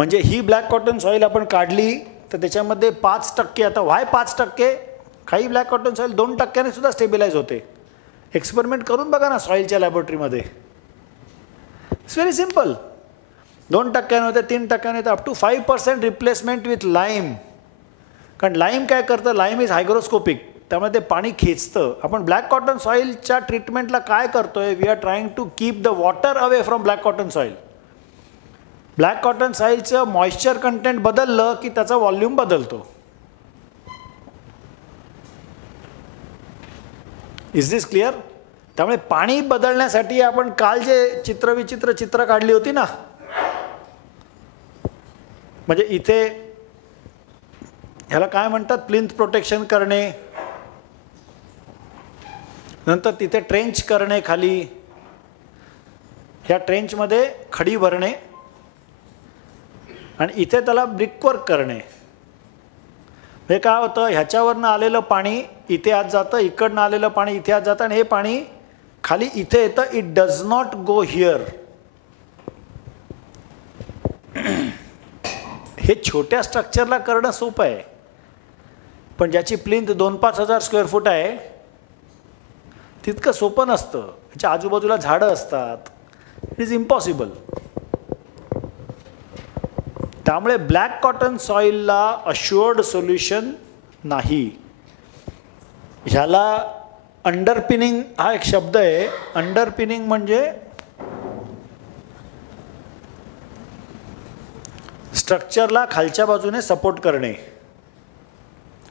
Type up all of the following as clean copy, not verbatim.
म्हणजे ही black cotton soil आपण काढली तर त्याच्यामध्ये 5%, आता व्हाय 5%, काही ब्लॅक कॉटन सॉईल 2% सुद्धा स्टेबिलाइज होते. एक्सपेरिमेंट करून बघा ना सॉईलच्या लॅबोरेटरीमध्ये. It's very simple. 2% होते, 3% होते, up to 5% replacement with lime. कारण लाईम काय करतं, लाईम इज हायग्रोस्कोपिक, त्यामुळे ते पाणी खेचतं. आपण ब्लॅक कॉटन सॉईलच्या ट्रीटमेंटला काय करतोय, we are trying to keep the water away from black cotton soil. Black cotton सॉईलचं मॉइश्चर कंटेंट बदललं की त्याचा व्हॉल्यूम बदलतो. Is this clear? त्यामुळे पाणी बदलण्यासाठी आपण काल जे चित्रविचित्र चित्र काढली होती ना, म्हणजे इथे ह्याला काय म्हणतात, प्लिंथ प्रोटेक्शन करणे, नंतर तिथे ट्रेंच करणे, खाली ह्या ट्रेंचमध्ये खडी भरणे, आणि इथे त्याला ब्रिकवर्क करणे. हे काय होतं, ह्याच्यावरनं आलेलं पाणी इथे आत जातं, इकडनं आलेलं पाणी इथे आत जातं, आणि हे पाणी खाली इथे येतं. It does not go here. हे छोट्या स्ट्रक्चरला करणं सोपं आहे, पण ज्याची प्लिंथ 2-5 हजार स्क्वेअर फूट आहे तितकं सोपं नसतं. त्याच्या आजूबाजूला झाडं असतात. It is impossible. त्यामुळे ब्लॅक कॉटन सॉईलला अश्युअर्ड सोल्युशन नाही. ह्याला अंडरपिनिंग हा एक शब्द आहे. अंडरपिनिंग म्हणजे स्ट्रक्चरला खालच्या बाजूने सपोर्ट करणे.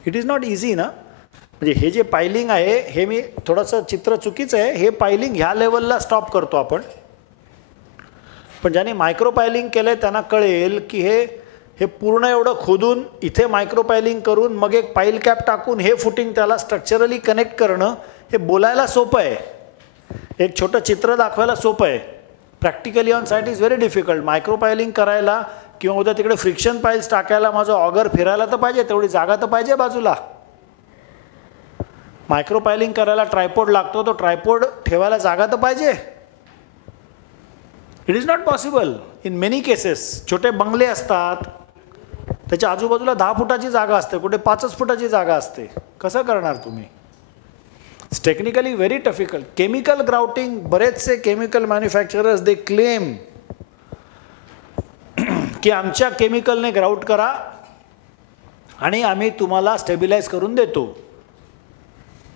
इट इज नॉट इझी ना. म्हणजे हे जे पायलिंग आहे, हे मी थोडंसं चित्र चुकीचं आहे. हे पायलिंग ह्या लेवलला स्टॉप करतो आपण, पण ज्याने मायक्रो पायलिंग केलं आहे त्यांना कळेल की हे पूर्ण एवढं खोदून इथे मायक्रो पायलिंग करून मग एक पाईल कॅप टाकून हे फुटिंग त्याला स्ट्रक्चरली कनेक्ट करणं, हे बोलायला सोपं आहे, एक छोटं चित्र दाखवायला सोपं आहे. Practically on site is very difficult. Micro piling करायला किंवा उद्या तिकडे फ्रिक्शन पाईल्स टाकायला माझं ऑगर फिरायला तर पाहिजे, तेवढी जागा तर पाहिजे बाजूला. मायक्रो पायलिंग करायला ट्रायपॉड लागतो, तो ट्रायपॉड ठेवायला जागा तर पाहिजे. It is not possible in many cases. छोटे बंगले असतात, त्याच्या आजूबाजूला 10 फुटाची जागा असते, कुठे 5 फुटाची जागा असते. कसं करणार तुम्ही? It's technically very difficult. Chemical grouting, बरेचसे केमिकल मॅन्युफॅक्चरर्स दे क्लेम की आमच्या केमिकलने ग्राउट करा आणि आम्ही तुम्हाला स्टेबिलाइज करून देतो.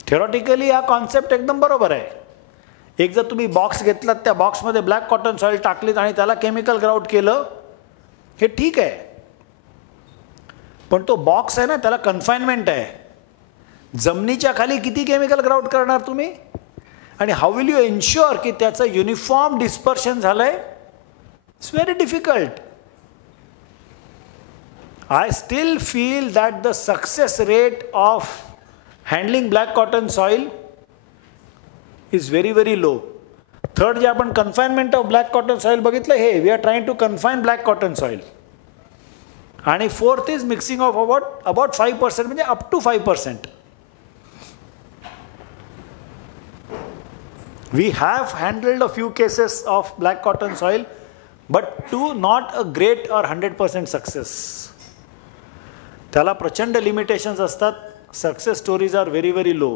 थेरॉटिकली हा कॉन्सेप्ट एकदम बरोबर आहे. एक जर तुम्ही बॉक्स घेतलात, त्या बॉक्समध्ये ब्लॅक कॉटन सॉईल टाकलीत आणि त्याला केमिकल ग्राउट केलं, हे ठीक आहे. पण तो बॉक्स आहे ना, त्याला कन्फाइनमेंट आहे. जमिनीच्या खाली किती केमिकल ग्राउट करणार तुम्ही, आणि हाऊ विल यू एन्श्युअर की त्याचं युनिफॉर्म डिस्पर्शन झालंय? It's very difficult. I still feel that the success rate of handling black cotton soil is very, very low. Third, जे आपण confinement of black cotton soil बघितलं, हे we are trying to confine black cotton soil. आणि fourth is mixing of about 5%, म्हणजे up to 5%. We have handled a few cases of black cotton soil, but to not a great or 100% success. त्याला प्रचंड limitations असतात. Success stories are very very low.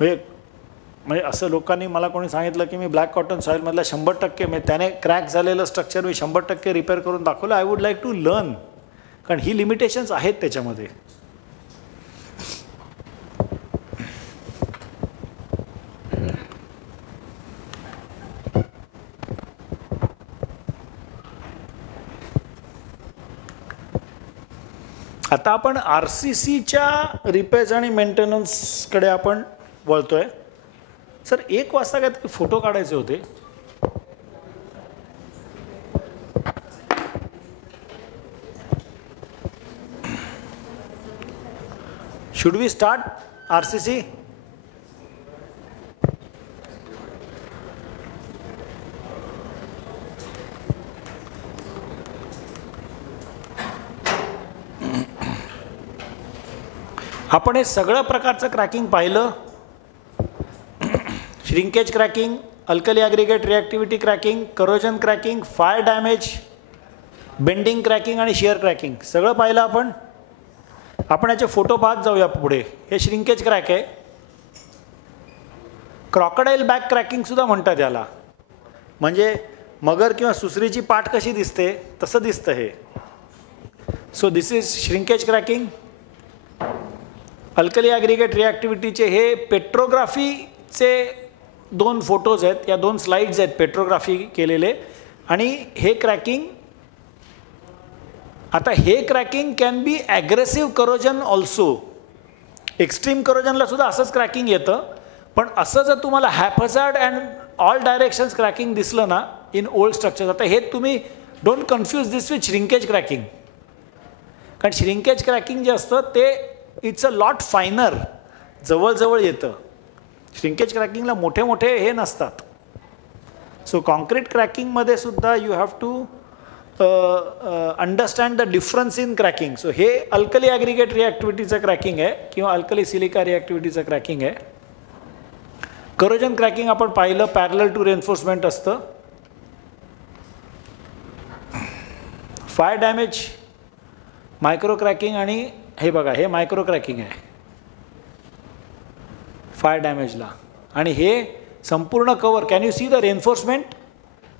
म्हणजे असं लोकांनी मला कोणी सांगितलं की मी ब्लॅक कॉटन सॉईलमधला 100% म्हणजे त्याने क्रॅक झालेलं स्ट्रक्चर मी 100% रिपेअर करून दाखवलं. I would like to learn, कारण ही लिमिटेशन्स आहेत त्याच्यामध्ये. आता आपण RCCच्या रिपेअर्स आणि मेंटेनन्सकडे आपण वळतोय. सर 1 वाजता काय फोटो काढायचे होते. Should we start RCC? आपण हे सगळं प्रकारचं क्रॅकिंग पाहिलं. Shrinkage cracking, alkali aggregate reactivity cracking, corrosion cracking, fire damage, bending cracking आणि शिअर क्रॅकिंग सगळं पाहिलं आपण. आपण याचे फोटो पाहत जाऊया पुढे. हे श्रिंकेज क्रॅक आहे. क्रॉकडाईल बॅक क्रॅकिंग सुद्धा म्हणतात याला. म्हणजे मगर किंवा सुसरीची पाठ कशी दिसते तसं दिसतं हे. So this is shrinkage cracking. Alkali aggregate रिॲक्टिव्हिटीचे हे पेट्रोग्राफीचे 2 फोटोज आहेत, या 2 स्लाइड्स आहेत पेट्रोग्राफी केलेले. आणि हे क्रॅकिंग, आता हे cracking can be aggressive corrosion also. Extreme करोजनला सुद्धा असंच क्रॅकिंग येतं. पण असं जर तुम्हाला haphazard and all directions cracking दिसलं ना इन ओल्ड स्ट्रक्चर्स, आता हे तुम्ही don't confuse this with shrinkage cracking. कारण श्रिंकेज क्रॅकिंग जे असतं ते इट्स अ लॉट फायनर, जवळजवळ येतं. श्रिंकेज क्रॅकिंगला मोठे मोठे हे नसतात. सो कॉन्क्रीट क्रॅकिंगमध्ये सुद्धा you have to understand the difference in cracking. So हे अल्कली ॲग्रिगेट रिॲक्टिव्हिटीचं क्रॅकिंग आहे किंवा अल्कली सिलिका रिॲक्टिव्हिटीचं क्रॅकिंग आहे. करोजन क्रॅकिंग आपण पाहिलं पॅरलल टू रेन्फोर्समेंट असतं. फायर डॅमेज, मायक्रो क्रॅकिंग आणि हे बघा हे मायक्रो क्रॅकिंग आहे फायर डॅमेजला. आणि हे संपूर्ण cover, can you see the reinforcement.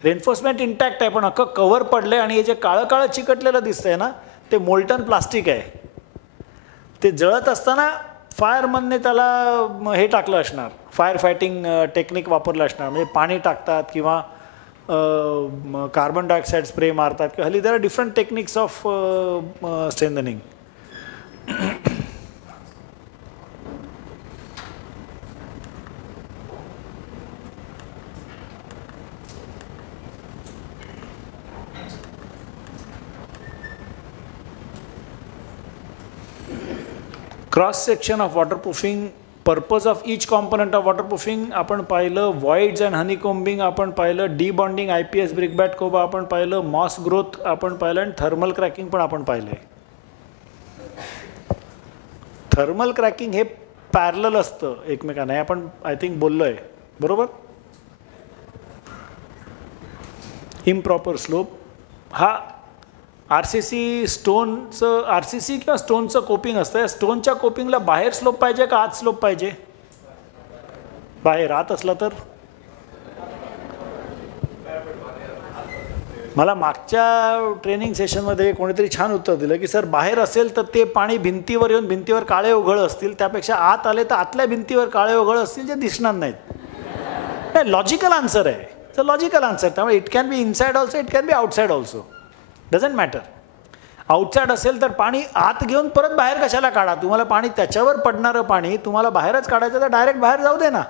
Reinforcement intact आहे पण अख्खं कवर पडलं आहे. आणि हे जे काळं काळं चिकटलेलं दिसतंय ना ते मोल्टन प्लास्टिक आहे. ते जळत असताना फायरमनने त्याला हे टाकलं असणार, फायर फायटिंग टेक्निक वापरलं असणार. म्हणजे पाणी टाकतात किंवा कार्बन डायऑक्साईड स्प्रे मारतात किंवा हल्ली there are different techniques of strengthening. Cross section of waterproofing, purpose of each component of waterproofing आपण पाहिलं. व्हॉइड्स अँड हनीकोम्बिंग आपण पाहिलं. डीबॉन्डिंग IPS ब्रिकबॅट कोबा आपण पाहिलं. मॉस ग्रोथ आपण पाहिलं. आणि थर्मल क्रॅकिंग पण आपण पाहिलं आहे. थर्मल क्रॅकिंग हे पॅरलल असतं एकमेकांना. हे आपण आय थिंक बोललो आहे बरोबर. इम्प्रॉपर स्लोप हा RCC स्टोनचं, RCC किंवा स्टोनचं कोपिंग असतं. या स्टोनच्या कोपिंगला बाहेर स्लोप पाहिजे का आत स्लोप पाहिजे. बाहेर. आत असला तर मला मागच्या ट्रेनिंग सेशनमध्ये कोणीतरी छान उत्तर दिलं की सर बाहेर असेल तर ते पाणी भिंतीवर येऊन भिंतीवर काळे ओघळ असतील, त्यापेक्षा आत आले तर आतल्या भिंतीवर काळे ओघळ असतील जे दिसणार नाहीत. नाही, लॉजिकल आन्सर आहे. तर लॉजिकल आन्सर. त्यामुळे it can be inside also, it can be outside also, doesn't matter. Outside असेल तर पाणी आत घेऊन परत बाहेर कशाला काढा. तुम्हाला पाणी त्याच्यावर पडणारं पाणी तुम्हाला बाहेरच काढायचं तर डायरेक्ट बाहेर जाऊ दे ना,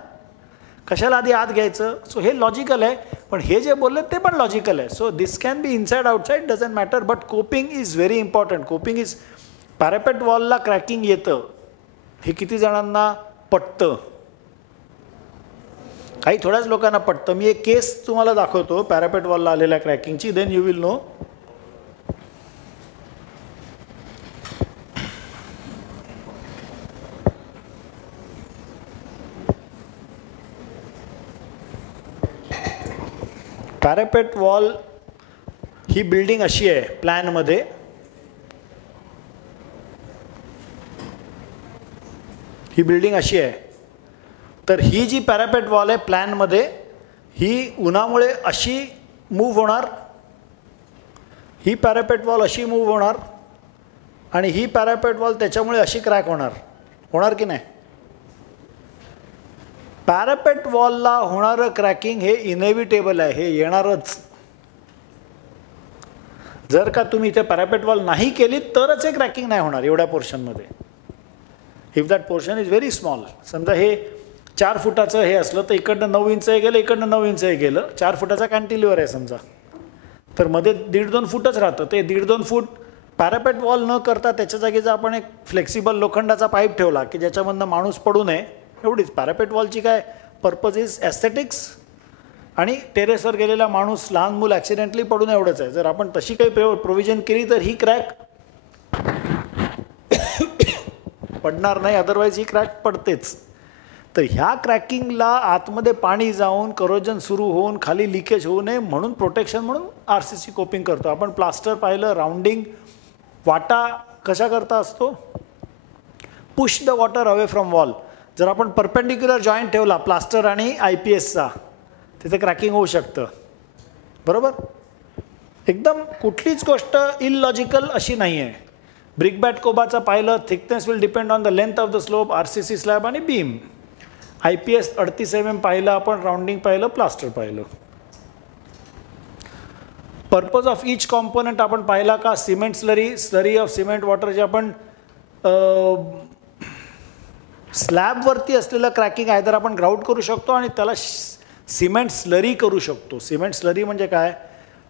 कशाला आधी आत घ्यायचं. सो हे लॉजिकल आहे. पण हे जे बोलले ते पण लॉजिकल आहे. So this can be inside outside, doesn't matter. But coping is very important. Coping is, parapet वॉलला क्रॅकिंग येतं हे किती जणांना पटतं. काही थोड्याच लोकांना पटतं. मी एक केस तुम्हाला दाखवतो पॅरापेट वॉलला आलेल्या क्रॅकिंगची, then you will know. Parapet wall ही बिल्डिंग अशी आहे प्लॅनमध्ये. ही बिल्डिंग अशी आहे. तर ही जी पॅरापेट वॉल आहे प्लॅनमध्ये ही उन्हामुळे अशी मूव्ह होणार. ही पॅरापेट वॉल अशी मूव्ह होणार आणि ही पॅरापेट वॉल त्याच्यामुळे अशी क्रॅक होणार. होणार की नाही. पॅरापेट वॉलला होणारं क्रॅकिंग हे इनेव्हिटेबल आहे, हे येणारच. जर का तुम्ही इथे पॅरापेट वॉल नाही केली तरच हे क्रॅकिंग नाही होणार एवढ्या पोर्शनमध्ये. If that portion is very small. समजा हे 4 फुटाचं हे असलं तर इकडनं 9 इंच हे गेलं, इकडनं 9 इंच हे गेलं. 4 फुटाचा कॅन्टिलिव्हर आहे समजा, तर मध्ये 1.5-2 फूटच राहतं. ते 1.5-2 फूट पॅरापेट वॉल न करता त्याच्या जागी जर आपण एक फ्लेक्सिबल लोखंडाचा पाईप ठेवला की ज्याच्यामधनं माणूस पडू नये, एवढीच. पॅरापेट वॉलची काय पर्पज इज एस्थेटिक्स आणि टेरेसवर गेलेला माणूस, लहान मूल ॲक्सिडेंटली पडून एवढंच आहे. जर आपण तशी काही प्रोव्हिजन केली तर ही क्रॅक पडणार नाही, अदरवाईज ही क्रॅक पडतेच. तर ह्या क्रॅकिंगला आतमध्ये पाणी जाऊन करोजन सुरू होऊन खाली लिकेज होऊ नये म्हणून प्रोटेक्शन म्हणून RCC कोपिंग करतो आपण. प्लास्टर पाहिलं, राउंडिंग. वाटा कशा करता असतो? Push the water away from wall. जर आपण परपेंडिक्युलर जॉईंट ठेवला प्लास्टर आणि IPSचा, तिथे क्रॅकिंग होऊ शकतं. बरोबर? एकदम कुठलीच गोष्ट इलॉजिकल अशी नाही आहे. ब्रिक बॅट कोबाचा पाहिलं, thickness will depend on the length of the slope, RCC slab आणि बीम. IPS 38 mm पाहिलं आपण, राउंडिंग पाहिलं, प्लास्टर पाहिलं. पर्पज ऑफ इच कॉम्पोनंट आपण पाहिला का? Cement slurry of cement water, जे आपण स्लॅबवरती असलेलं क्रॅकिंग आहे तर आपण ग्राउट करू शकतो आणि त्याला सिमेंट स्लरी करू शकतो. सिमेंट स्लरी म्हणजे काय?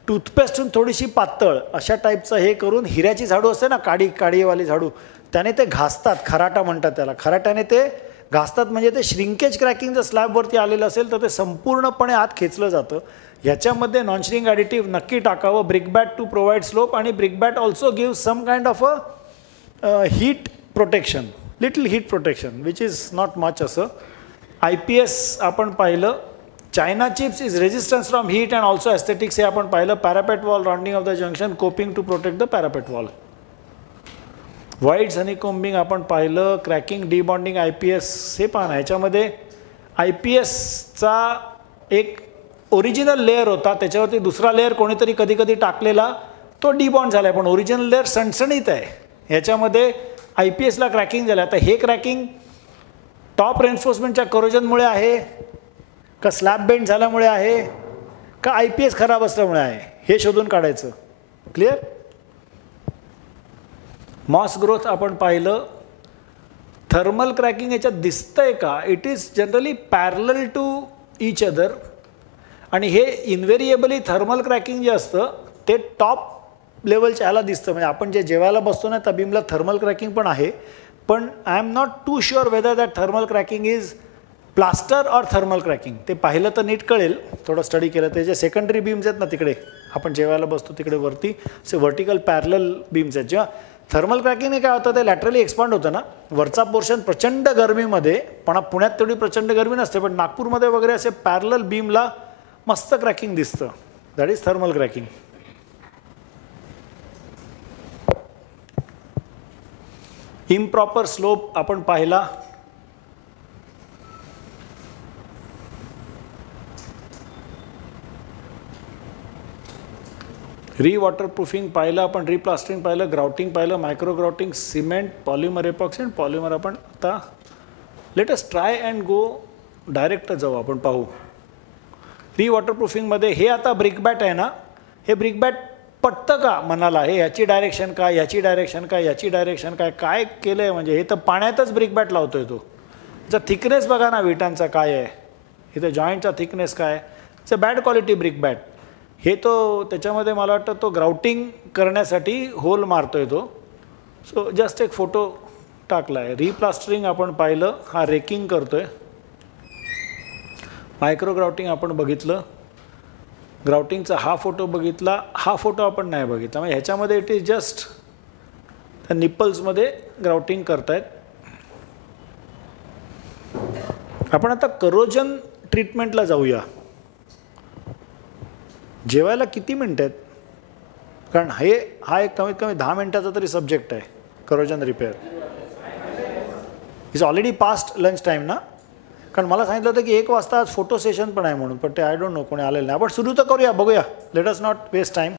टूथपेस्टून थोडीशी पातळ अशा टाईपचं हे करून, हिऱ्याची झाडू असते ना, काडीवाली झाडू, त्याने ते घासतात, खराटा म्हणतात त्याला. खराट्याने ते घासतात म्हणजे ते श्रिंकेज क्रॅकिंग जर स्लॅबवरती आलेलं असेल तर ते संपूर्णपणे आत खेचलं जातं. ह्याच्यामध्ये नॉन श्रिंक ॲडिटिव्ह नक्की टाकावं. Brick bat to provide slope, आणि brick bat also give some kind of a heat protection, little heat protection which is not much असं. IPS आपण पाहिलं. China chips is resistance from heat and also aesthetics, हे आपण पाहिलं. Parapet wall, rounding off the junction, coping to protect the parapet wall. Voids honeycombing आपण पाहिलं. Cracking, डिबॉन्डिंग, IPS हे पाहा. ह्याच्यामध्ये IPSचा एक ओरिजिनल लेअर होता, त्याच्यावरती दुसरा लेअर कोणीतरी कधी कधी टाकलेला, तो डिबॉन्ड झाला आहे, पण ओरिजिनल लेअर सणसणीत आहे. ह्याच्यामध्ये IPSला क्रॅकिंग झालं. आता हे क्रॅकिंग टॉप रेन्फोर्समेंटच्या करोजनमुळे आहे का स्लॅब बेंड झाल्यामुळे आहे का IPS खराब असल्यामुळे आहे, हे शोधून काढायचं. क्लिअर? मॉस ग्रोथ आपण पाहिलं. थर्मल क्रॅकिंग याच्यात दिसतंय का? It is generally parallel to each other, आणि हे इन्व्हेरिएबली थर्मल क्रॅकिंग जे असतं ते टॉप लेवलच्या ह्याला दिसतं. म्हणजे आपण जे जेवायला बसतो ना त्या बीमला थर्मल क्रॅकिंग पण आहे, पण I am not too sure whether that thermal cracking is plaster और थर्मल क्रॅकिंग. ते पाहिलं तर नीट कळेल, थोडं स्टडी केलं. ते जे सेकंडरी बीम्स आहेत ना तिकडे आपण जेवायला बसतो तिकडे वरती, असे व्हर्टिकल पॅरलल बीम्स आहेत. जेव्हा थर्मल क्रॅकिंगने काय होतं, ते लॅटरली एक्सपांड होतं ना, वरचा पोर्शन प्रचंड गरमीमध्ये, पण पुण्यात तेवढी प्रचंड गरमी नसते, पण नागपूरमध्ये वगैरे असे पॅरलल बीमला मस्त क्रॅकिंग दिसतं. That is thermal cracking. Improper slope आपण पाहिला. वॉटरप्रूफिंग पाहिलं आपण, रिप्लास्टरिंग पाहिलं, ग्राउटिंग पाहिलं, micro grouting, cement, polymer epoxy आणि पॉलिमर. आपण आता let us try and go direct जाऊ, आपण पाहू. वॉटरप्रूफिंगमध्ये हे आता ब्रिक बॅट आहे ना, हे ब्रिक बॅट पटतं का मनाला? हे याची डायरेक्शन काय, याची डायरेक्शन काय, याची डायरेक्शन काय, काय केलं आहे? म्हणजे हे तर पाण्यातच ब्रिक बॅट लावतोय तो. त्याचा थिकनेस बघा ना विटांचा काय आहे, इथे जॉईंटचा थिकनेस काय. It's a bad quality brick bat. हे तो त्याच्यामध्ये मला वाटतं तो ग्राउटिंग करण्यासाठी होल मारतोय तो. सो जस्ट एक फोटो टाकला आहे. रिप्लास्टरिंग आपण पाहिलं, हा रेकिंग करतोय. मायक्रो ग्राउटिंग आपण बघितलं. ग्राउटिंगचा हा फोटो बघितला, हा फोटो आपण नाही बघितला. म्हणजे ह्याच्यामध्ये इट इज जस्ट त्या निप्पल्समध्ये ग्राउटिंग करतायत. आपण आता करोजन ट्रीटमेंटला जाऊया. जेवायला किती मिनटं आहेत? कारण हा एक कमीत कमी 10 मिनटाचा तरी सब्जेक्ट आहे, corrosion repair. Is already past lunch time ना? कारण मला सांगितलं होतं की 1 वाजता आज फोटो सेशन पण आहे म्हणून, पण ते आय डोंट नो कोणी आलेलं नाही. आपण सुरू तर करूया, बघूया. Let us not waste time.